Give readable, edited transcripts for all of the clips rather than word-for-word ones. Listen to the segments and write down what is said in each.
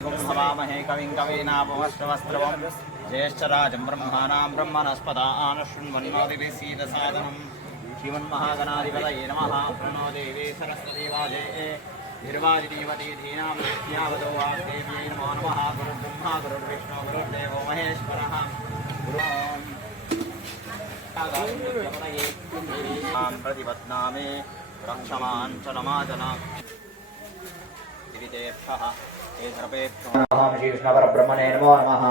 हवामहे कविं कवीनापमश्रवस्त्रवं ज्येष्ठराजं ब्रह्माणां ब्रह्मणस्पदा आनशृण्वन्नोदिभिः श्रीमन्महागणाधिपतये नमः। प्रणो देवी सरस्वती वाजे निर्वाजिनीवती धीनां नित्यावतो वाग्देव्यै नमो नमः। गुरुर्ब्रह्मा गुरुर्विष्णु गुरुर्देवो महेश्वरः। प्रतिपद्नामे रक्षमान् च नमाजन श्रीकृष्णपरब्रह्मणे नमो नमः।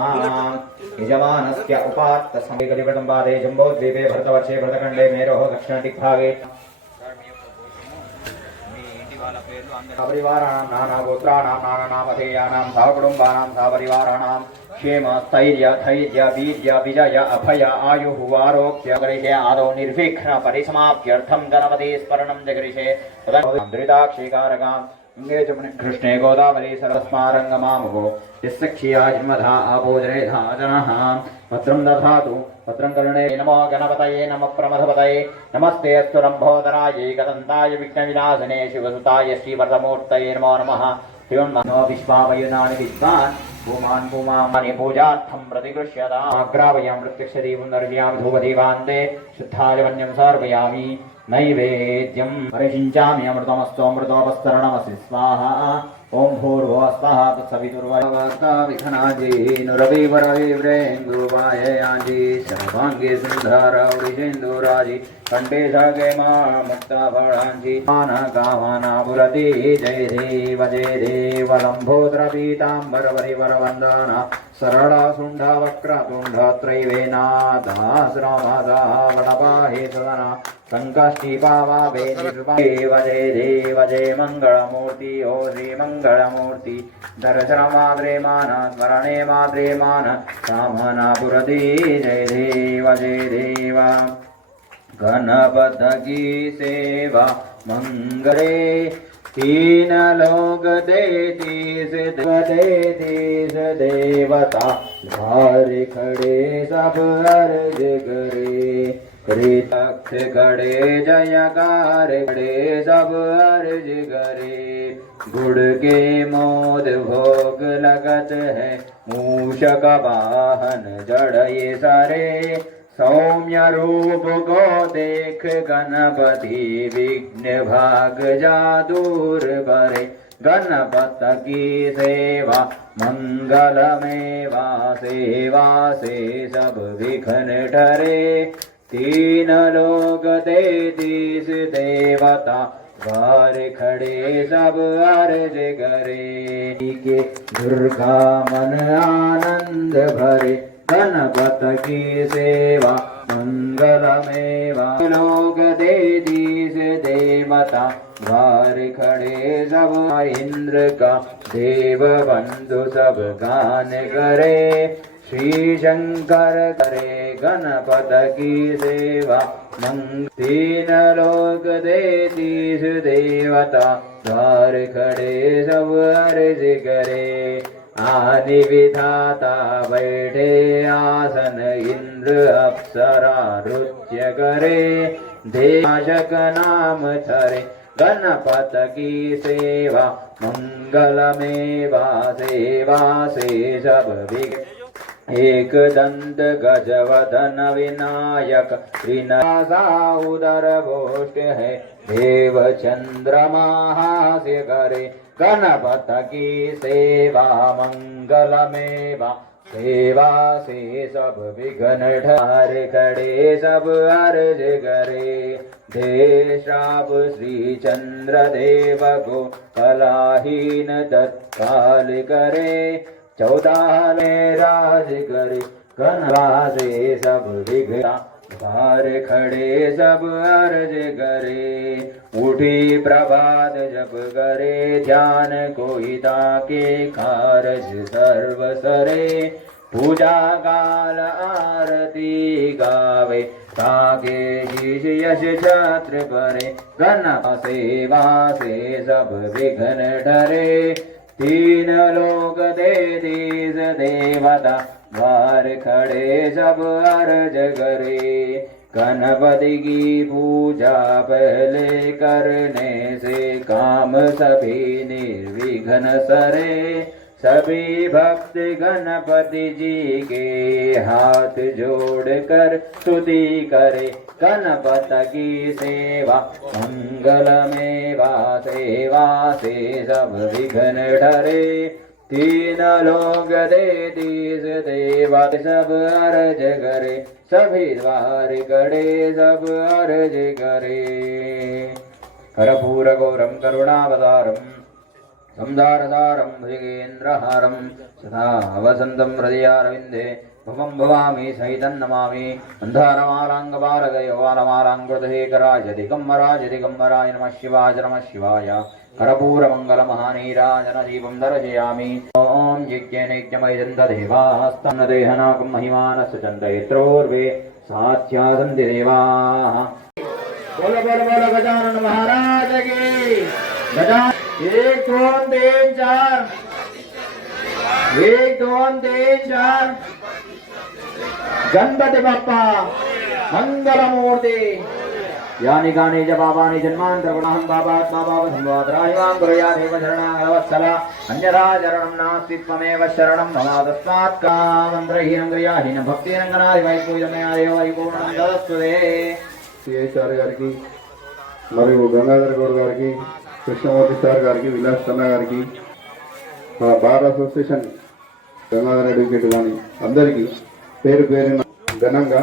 यजमानस्य उपात्तसंवेगलिवटम्बादे जम्बोद्वीपे भरतवर्षे भरतखण्डे मेरोः दक्षिणदिग्भागे सपरिवाराणां नानागोत्राणां नानानामधेयानां सहकुटुम्बानां सहपरिवाराणां क्षेम स्थैर्य धैर्य वीर्य विजय अभय आयुः आरोग्य गृहे आदौ निर्विघ्न परिसमाप्त्यर्थं गणपति स्मरणं जगृहे धृताक्षीकारकां कृष्णे गोदावरी सरस्मारंगमामुहो यस्सख्याजन्मधा आपोजने धाजनः भद्रं दधातु भद्रं कर्णे नमो गणपतये नमः प्रमथपतये नमस्ते अस्तु लम्बोदरायै गदन्ताय विघ्नविनाशने शिवसुताय श्रीवरदमूर्तये नमो नमः। नमो विश्वावयुनानि विद्वान् भूमान् भूमानि पूजार्थं प्रतिगृह्यताग्रावयां प्रत्यक्षदीपं दर्शयामि धूपदीपान्ते शुद्धाजवन्यं समर्पयामि नैवेद्यं परिषिञ्चामि अमृतमस्तु अमृतोपस्तरणमसि स्वाहा। ओं भूर्भुवस्वः तत्सवितुर्वरेन्द्रुवाययाजी सर्वाङ्गे सुन्दरौरिषेन्दुराजी कण्ठे सगे मुक्ताफलाञ्जी कामानापुरति जय देव लम्बोदरपीताम्बरपरिवरवन्दना सरला शुण्डा वक्रतुण्डत्रैवेनादा श्रमदा वडपाहे सदना संकष्टिपावे निर्देव जय मंगलमूर्ति ओ श्री मंगलमूर्ति दर्शन माद्रे मान स्मरणे माद्रे मान कामनापुरति जय देव गणपत की सेवा मंगले तीन लोग दे तीस देवता भार खड़े सब अर्ज करे ऋतक्ष गड़े जयकार गड़े सब अर्ज करे गुड़ के मोद भोग लगत है मूषक वाहन जड़ ये सारे सौम्य रूप को देख गणपति विघ्न भाग जा दूर बरे गणपत की सेवा मंगलमेवा सेवा से सब विघ्न ठरे तीन लोग दे तीस देवता बार खड़े सब अर्ज करे के दुर्गा मन आनंद भरे गणपत की सेवा मंगलमेवा लोग दे तीस देवता बार खड़े सब इंद्र का देव बंधु सब गान करे श्री शंकर करे गणपत की सेवा तीन लोक दे तीस देवता द्वार खड़े सब अर्ज करे आदि विधाता बैठे आसन इंद्र अप्सरा नृत्य करे देशक नाम धरे गणपत की सेवा मंगलमेवा सेवा से सब विघ्न एक दंत गजवदन विनायक त्रिनासा उदर भोष्ट है देव चंद्रमा हास्य करे गणपत की सेवा मंगलमेवा सेवा से सब विघ्न ठार खड़े सब अर्ज करे देशाप श्री चंद्र देव को कलाहीन तत्काल करे 14 में राज करे गणवासे सब विघ्ना बार खड़े सब अर्ज करे उठी प्रभात जप करे ध्यान कोई ताके कारज सर्व सरे पूजा काल आरती गावे ताके शीश यश छत्र परे गणपत सेवा से सब विघ्न ठरे तीन लोग दे तीस देवता द्वार खड़े सब अर्ज करे गणपति की पूजा पहले करने से काम सभी निर्विघ्न सरे सभी भक्त गणपति जी के हाथ जोड़कर स्तुति करे। गणपत की सेवा मंगल में सेवा से सब विघ्न डरे। तीन लोग दे तीस देवा सब अर्ज करे। सभी द्वार कड़े सब अर्ज करे। कर्पूर गौरम करुणावतारम संधारधारं भुजगेन्द्रहारं सदा वसन्तं हृदयारविन्दे भवं भवामि सहितं नमामि। अन्धारमालाङ्गबालगयोवालमालाङ्कृतहेकराज दिगम्बराय नमः शिवाय कर्पूरमङ्गलमहानीराजनदीपं दर्शयामि। ॐ यज्ञेनैज्ञमयजन्तदेवास्तं न देहनाकं महिमानस्य चन्द्रयत्रोर्वे साध्यासन्ति देवाः। बोलो बोलो बोलो गजानन महाराज की गजानन। 1 2 3 4 1 2 3 4 गणपति बाप्पा मंगलमूर्ति। यानि कानि च पापानि जन्मान्तरगुणाहं पापात् संवादराहिमां कुर्यादेव शरणागतवत्सला। अन्यथा शरणं नास्ति त्वमेव शरणं मम। तस्मात् कामन्त्रहीनं क्रियाहीनं भक्तिहीनं गणाधिपैपूजमया परिपूर्णं ददस्तुते। సిఐసార్ గారికి మరియు గంగాధర్ గౌడ్ గారికి, కృష్ణమూర్తి సార్ గారికి, విలాస్ కన్నా గారికి, మా బార్ అసోసియేషన్ గంగాధర్ అడ్వకేట్ కానీ అందరికీ పేరు పేరున ఘనంగా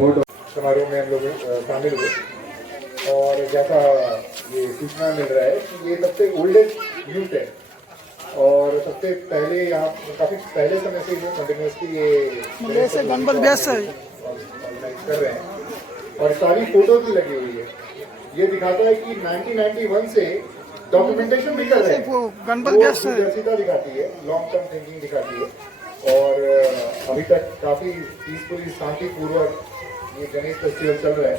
फोटो समारोह में हम लोग शामिल हुए और जैसा ये सूचना मिल रहा है कि ये सबसे ओल्डेस्ट यूथ है और सबसे पहले यहाँ काफी पहले समय से जो कंटिन्यूसली ये ऑर्गेनाइज कर रहे हैं और सारी फोटो भी लगी हुई है। ये दिखाता है कि 1991 से डॉक्यूमेंटेशन भी कर रहे हैं। दूरदर्शिता दिखाती है, लॉन्ग टर्म थिंकिंग दिखाती है और अभी तक काफी पीसफुली शांतिपूर्वक ये गणेश फेस्टिवल चल रहा है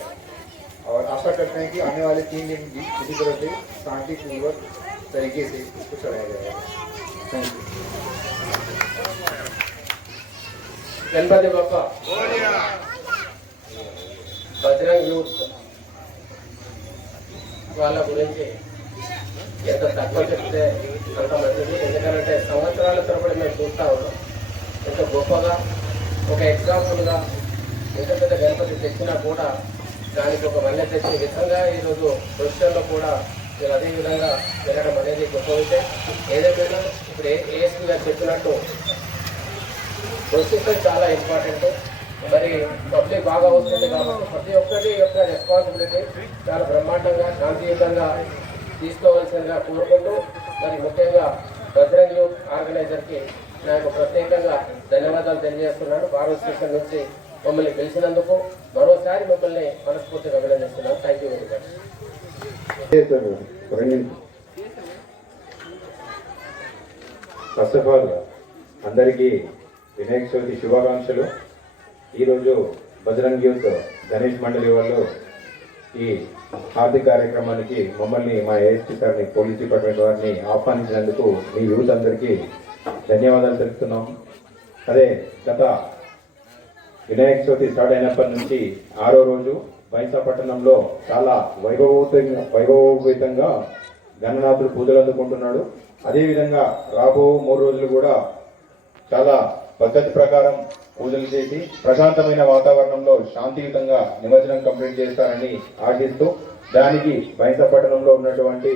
और आशा करते हैं कि आने वाले 3 दिन भी इसी तरह से शांतिपूर्वक तरीके से इसको चलाया जाएगा। Thank you. Ganpati Bappa Bajrang youth వాళ్ళ గురించి ఎంత తక్కువ చెప్తే అంత మంచిది. ఎందుకంటే సంవత్సరాల తరబడి మేము చూస్తూ ఉన్నాం ఎంత గొప్పగా ఒక ఎగ్జాంపుల్గా ఎంత పెద్ద గణపతి తెచ్చినా కూడా దానికి ఒక వల్లె తెచ్చే విధంగా ఈరోజు పొజిషన్లో కూడా మీరు అదే విధంగా వెళ్ళడం అనేది గొప్ప విషయం. ఏదైనా ఇప్పుడు ఏఎస్పీ గారు చెప్పినట్టు ప్రొసెస్ చాలా ఇంపార్టెంట్. మరి పబ్లిక్ బాగా వస్తుంది కాబట్టి ప్రతి ఒక్కటి యొక్క రెస్పాన్సిబిలిటీ చాలా బ్రహ్మాండంగా శాంతియుతంగా తీసుకోవాల్సిందిగా కోరుకుంటూ మరి ముఖ్యంగా బజరంగ్ యూత్ ఆర్గనైజర్కి నాకు ప్రత్యేకంగా ధన్యవాదాలు తెలియజేస్తున్నాను. భారత స్టేషన్ నుంచి మమ్మల్ని పిలిచినందుకు మరోసారి మిమ్మల్ని మనస్ఫూర్తిగా అభినందిస్తున్నాను. Thank you very much. First of all అందరికీ వినాయక చవితి శుభాకాంక్షలు. ఈరోజు బజరంగ్ యూత్ గణేష్ మండలి వాళ్ళు ఈ ఆర్థిక కార్యక్రమానికి మమ్మల్ని మా ఏఎస్పీ సార్ని పోలీస్ డిపార్ట్మెంట్ వారిని ఆహ్వానించినందుకు మీ యూత్ అందరికీ ధన్యవాదాలు తెలుపుతున్నాం. అదే గత వినాయక చవితి స్టార్ట్ అయినప్పటి నుంచి 6వ రోజు బైంసా పట్టణంలో చాలా వైభవోపేతంగా గణనాథుడు పూజలు అందుకుంటున్నాడు. అదేవిధంగా రాబో 3 రోజులు కూడా చాలా పద్ధతి ప్రకారం పూజలు చేసి ప్రశాంతమైన వాతావరణంలో శాంతియుతంగా నిమజ్జనం కంప్లీట్ చేస్తారని ఆశిస్తూ దానికి బైంసా పట్టణంలో ఉన్నటువంటి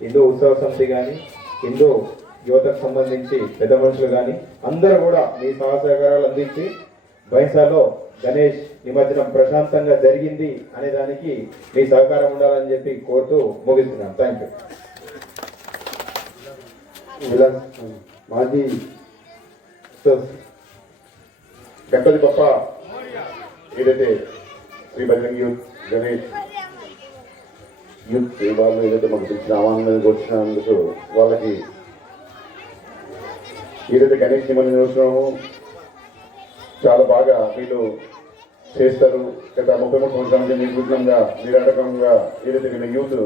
హిందూ ఉత్సవ సమితి కానీ హిందూ యువతకు సంబంధించి పెద్ద మనుషులు కానీ అందరూ కూడా మీ సహకారాలు అందించి బైంసాలో గణేష్ నిమజ్జనం ప్రశాంతంగా జరిగింది అనే దానికి మీ సహకారం ఉండాలని చెప్పి కోరుతూ ముగిస్తున్నాను. Thank you. విలాస్ మాజీ గణపతి బప్ప ఏదైతే శ్రీ బజరంగ్ యూత్ గణేష్ యూత్ వాళ్ళు ఏదైతే మాకు పిలిచిన ఆహ్వానం వచ్చినందుకు వాళ్ళకి ఏదైతే గణేష్ నిమజ్జనం చూస్తున్నామో చాలా బాగా వీళ్ళు చేస్తారు. గత 33 సంవత్సరాల నుంచి నిర్విఘ్నంగా నిరాటకంగా ఏదైతే వీళ్ళ యూత్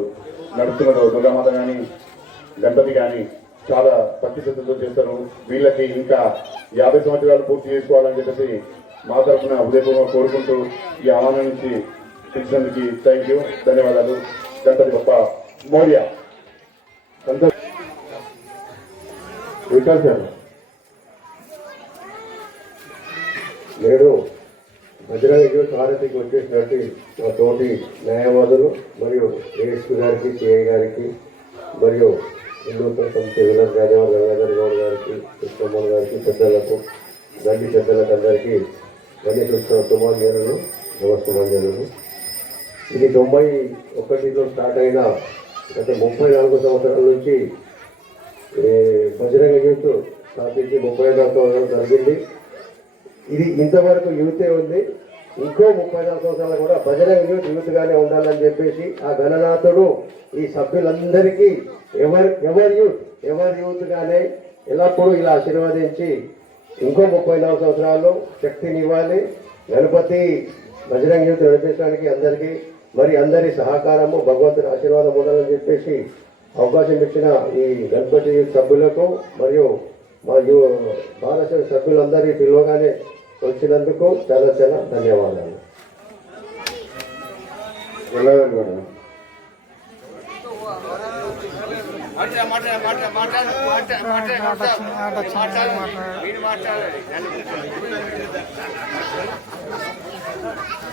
నడుస్తున్నదో దుర్గామాత కానీ గణపతి కానీ చాలా పత్తిశుద్ధితో చేస్తారు. వీళ్ళకి ఇంకా 50 సంవత్సరాలు పూర్తి చేసుకోవాలని చెప్పేసి మా తరఫున హృదయపూర్వకంగా కోరుకుంటూ ఈ ఆహ్వానం నుంచి పిలిచినందుకు థ్యాంక్ యూ, ధన్యవాదాలు. గణపతి బప్ప మౌర్య వికాస్ నేడు బజరంగ యూత్ హారతికి వచ్చేసినట్టు మా తోటి న్యాయవాదులు మరియు ఏఎస్పీ గారికి, సిఐ గారికి మరియు హిందూత్వ సమితి విలాస్ గాదేవాల్ గంగాధర్ గౌడ్ గారికి, కృష్ణమ్మల్ గారికి, పెద్దలకు గండి పెద్దలకు అందరికీ గణేశోత్సవ శుభాంజనులు, నమస్సుమాంజనులు. ఇది 91లో స్టార్ట్ అయిన గత 34 సంవత్సరాల నుంచి బజరంగ యూత్ స్థాపించి 34 సంవత్సరాలు జరిగింది. ఇది ఇంతవరకు యూతే ఉంది. ఇంకో 34 సంవత్సరాలు కూడా బజరంగ యూత్గానే ఉండాలని చెప్పేసి ఆ గణనాథుడు ఈ సభ్యులందరికీ ఎవరి యూత్గానే ఎల్లప్పుడూ ఇలా ఆశీర్వదించి ఇంకో 34 సంవత్సరాల్లో శక్తినివ్వాలి. గణపతి బజరంగ యూత్ నడిపించడానికి అందరికీ మరి అందరి సహకారము భగవంతుని ఆశీర్వాదం ఉండాలని చెప్పేసి అవకాశం ఇచ్చిన ఈ గణపతి యూత్ సభ్యులకు మరియు మా భారత సభ్యులందరి పిలువగానే వచ్చినందుకు చాలా చాలా ధన్యవాదాలు.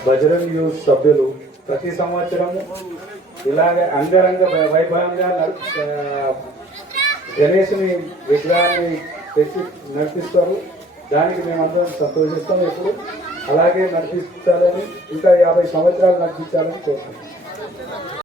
బజరంగ్ యూత్ సభ్యులు ప్రతి సంవత్సరము ఇలాగే అంగరంగ వైభవంగా గణేశుని విగ్రహాన్ని తెచ్చి నడిపిస్తారు. దానికి మేమందరం సంతోషిస్తాం. ఎప్పుడు అలాగే నడిపించాలని, ఇంకా 50 సంవత్సరాలు నడిపించాలని కోరుకుంటున్నాం.